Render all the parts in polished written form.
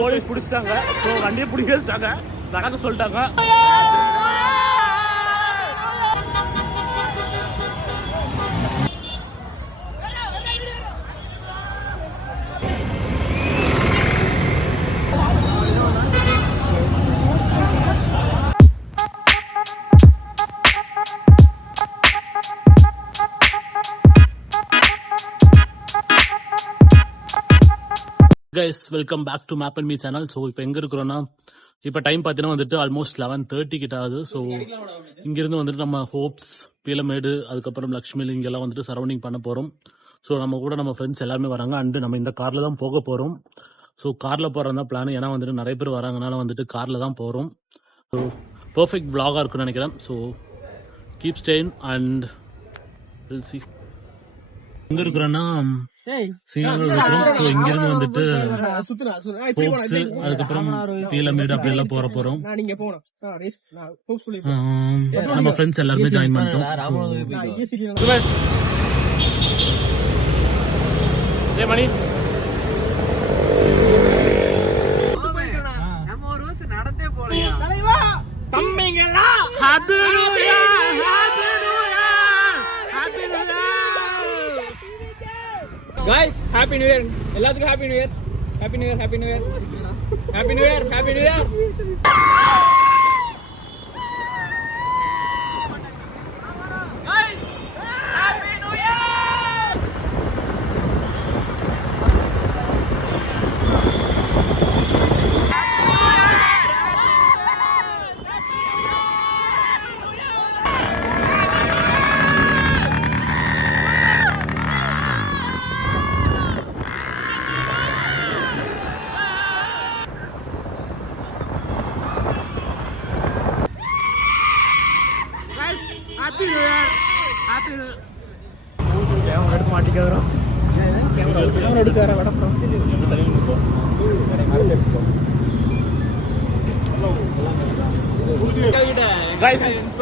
Police பிடிச்சிட்டாங்க. So வண்டியை பிடிக்க வச்சுட்டாங்க, நடக்க சொல்லிட்டாங்க. Guys, welcome back to map and me channel. So இப்போ எங்கே இருக்கிறோன்னா, இப்போ டைம் பார்த்தீங்கன்னா வந்துட்டு ஆல்மோஸ்ட் 11:30 கிட்ட ஆகுது. ஸோ இங்கிருந்து வந்துட்டு நம்ம ஹோப்ஸ், பீலமேடு, அதுக்கப்புறம் லக்ஷ்மி இங்கெல்லாம் வந்துட்டு சரௌண்டிங் பண்ண போகிறோம். ஸோ நம்ம கூட நம்ம ஃப்ரெண்ட்ஸ் எல்லாருமே வராங்க. அண்டு நம்ம இந்த காரில் தான் போக போகிறோம். ஸோ காரில் போகிறது தான் பிளான். ஏன்னா வந்துட்டு நிறைய பேர் வராங்கனால வந்துட்டு காரில் தான் போகிறோம். ஸோ பர்ஃபெக்ட் vlog-ஆ இருக்குன்னு நினைக்கிறேன். So keep staying and will see. எங்கே இருக்கிறோன்னா சீனாவில் இருக்கிறோம். ஸோ இங்கிருந்து வந்துட்டு ஹோப்ஸ், அதுக்கப்புறம் பீலமேடு அப்படி எல்லாம் போறோம். நம்ம ஃப்ரெண்ட்ஸ் எல்லாருமே ஜாயின் பண்ணிட்டோம். மணி நடந்தே போலையா தம்பிங்களா? Guys, happy new year. எல்லாத்துக்கும் happy new year. Happy new year, happy new year. Happy new year, happy new year. Guys, happy new year. Happy New Year! Happy New Year! Camera எடுத்து மாட்டிக்கிறோம். Camera எடுக்க வர வடப்போம்.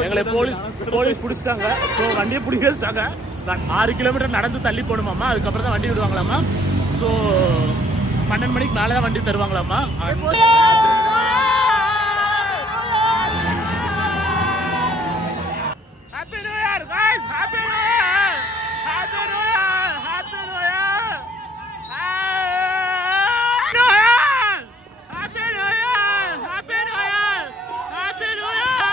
எங்களை police பிடிச்சிட்டாங்க. So வண்டியை பிடிக்க வச்சுட்டாங்க. 6 kilometre நடந்து தள்ளி போகணுமாம்மா. அதுக்கப்புறம் தான் வண்டி விடுவாங்களாமா. ஸோ 12 மணிக்கு மேலே தான் வண்டி தருவாங்களாமா. Happy New Year, guys! Happy New Year! Happy New Year! Happy New Year! Happy New Year! Happy New Year! Happy New Year! Happy New Year!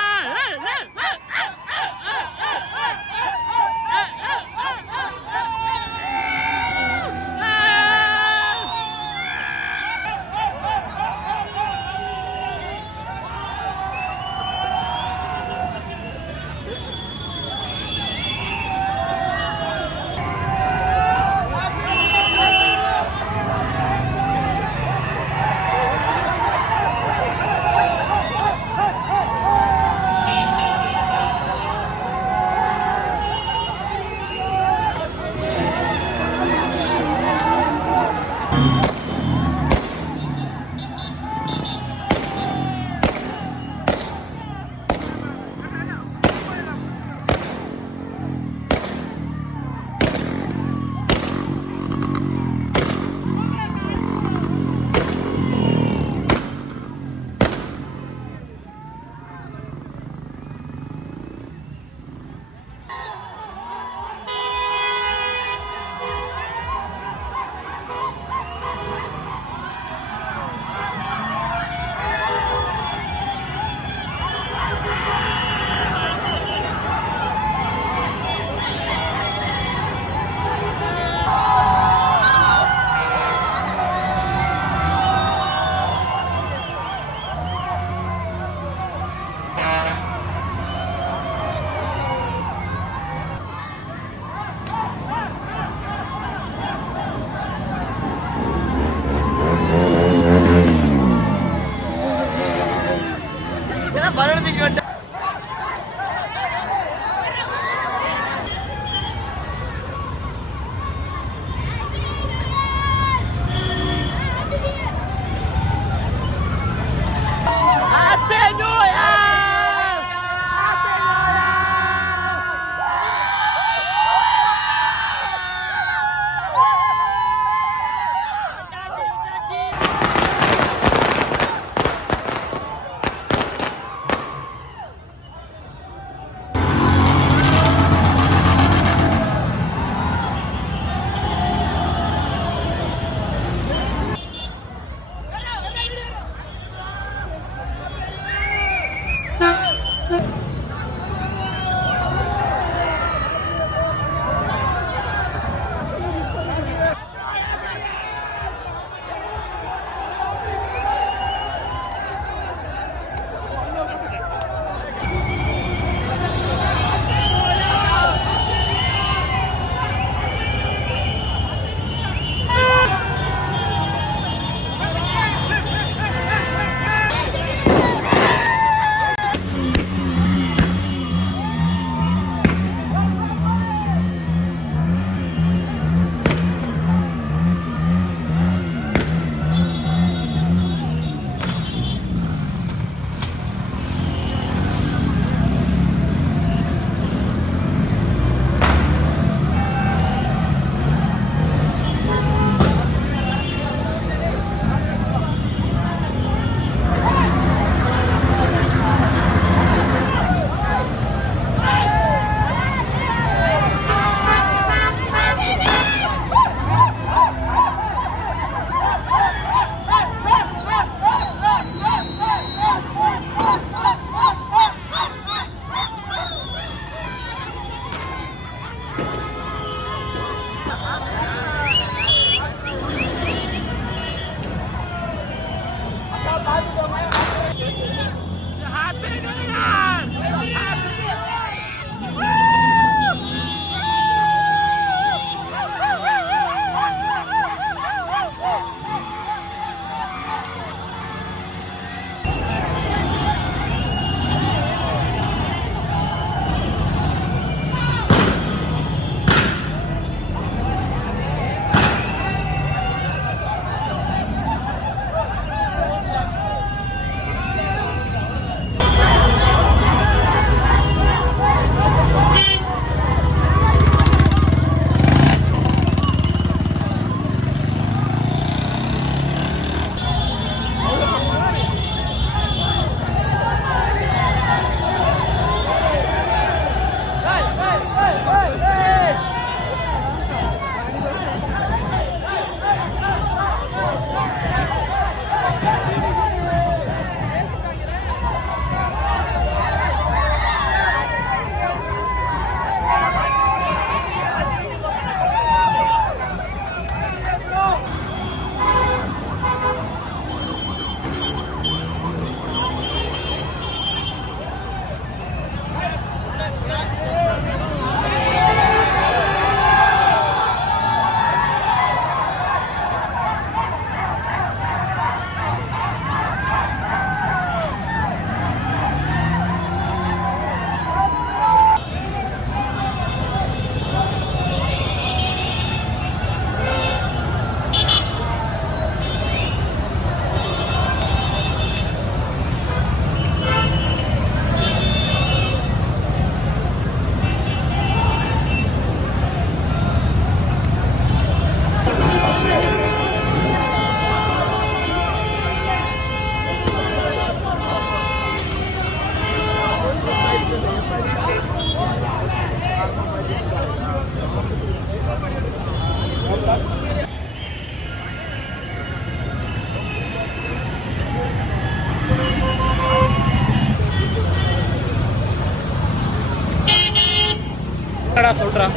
சொல்கிறேன்.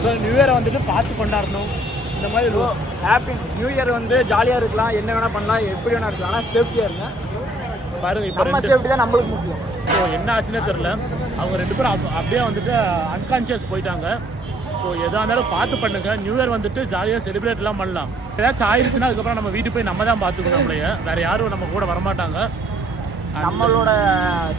ஸோ நியூ இயரை வந்துட்டு பார்த்து கொண்டாடணும். இந்த மாதிரி ஹாப்பி நியூ இயர் வந்து ஜாலியாக இருக்கலாம், என்ன வேணால் பண்ணலாம், எப்படி வேணால் இருக்கலாம், ஆனால் சேஃப்டியாக இருங்க. பாருங்க, இப்போ நம்ம சேஃப்டி தான் நம்மளுக்கு முக்கியம். ஸோ என்ன ஆச்சுன்னே தெரில, அவங்க 2 பேரும் அப்படியே வந்துட்டு அன்கான்ஷியஸ் போயிட்டாங்க. ஸோ எதாக இருந்தாலும் பார்த்து பண்ணுங்க. நியூ இயர் வந்துட்டு ஜாலியாக செலிப்ரேட்லாம் பண்ணலாம். ஏதாச்சும் ஆயிடுச்சுன்னா அதுக்கப்புறம் நம்ம வீட்டுக்கு போய் நம்ம தான் பார்த்துக்கணும். நம்மளைய வேறு யாரும் நம்ம கூட வரமாட்டாங்க. நம்மளோட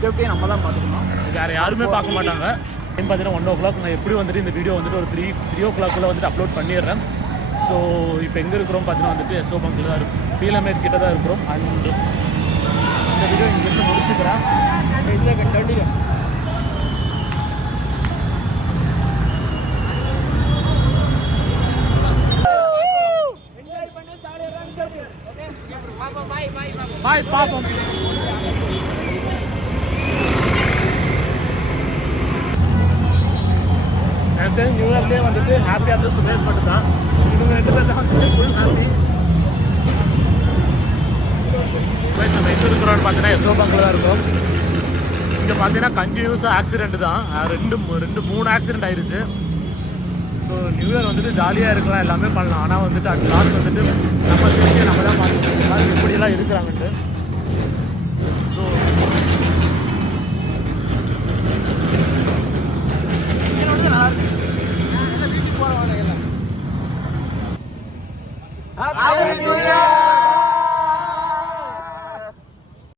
சேஃப்டியை நம்ம தான் பார்த்துக்கணும், வேறு யாருமே பார்க்க மாட்டாங்க. டைம் பார்த்தீங்கன்னா 1 o'clock. நான் எப்படி வந்துட்டு இந்த வீடியோ வந்துட்டு ஒரு 3 o'clock வந்துட்டு அப்லோட் பண்ணிடுறேன். ஸோ இப்போ எங்கே இருக்கிறோம் பார்த்தீங்கன்னா வந்துட்டு எஸ்ஓ பங்கில் தான் இருக்கும், பீலமேட் கிட்ட தான் இருக்கிறோம். அண்ட் இந்த வீடியோ இங்கேருந்து முடிச்சுக்கிறேன். பாய், பாப்போம். எனக்கு நியூ இயர்லேயே வந்துட்டு ஹாப்பியாக இருந்தது சுரேஷ் மட்டும் தான். இவங்க 2 பேர் தான் வந்துட்டு ஃபுல் ஹாப்பி. நம்ம எங்கே இருக்கிறோம்னு பார்த்தீங்கன்னா எஸ்ஓ பங்கில் தான் இருக்கும். இங்கே பார்த்தீங்கன்னா கண்டினியூஸாக ஆக்சிடென்ட் தான். 2-3 ஆக்சிடென்ட் ஆயிடுச்சு. ஸோ நியூ இயர் வந்துட்டு ஜாலியாக இருக்கலாம், எல்லாமே பண்ணலாம். ஆனால் வந்துட்டு அட் லாஸ்ட் வந்துட்டு நம்ம சேஃப்டியை நம்ம தான் பார்த்துக்கலாம் எப்படியெல்லாம் இருக்கிறாங்கன்ட்டு.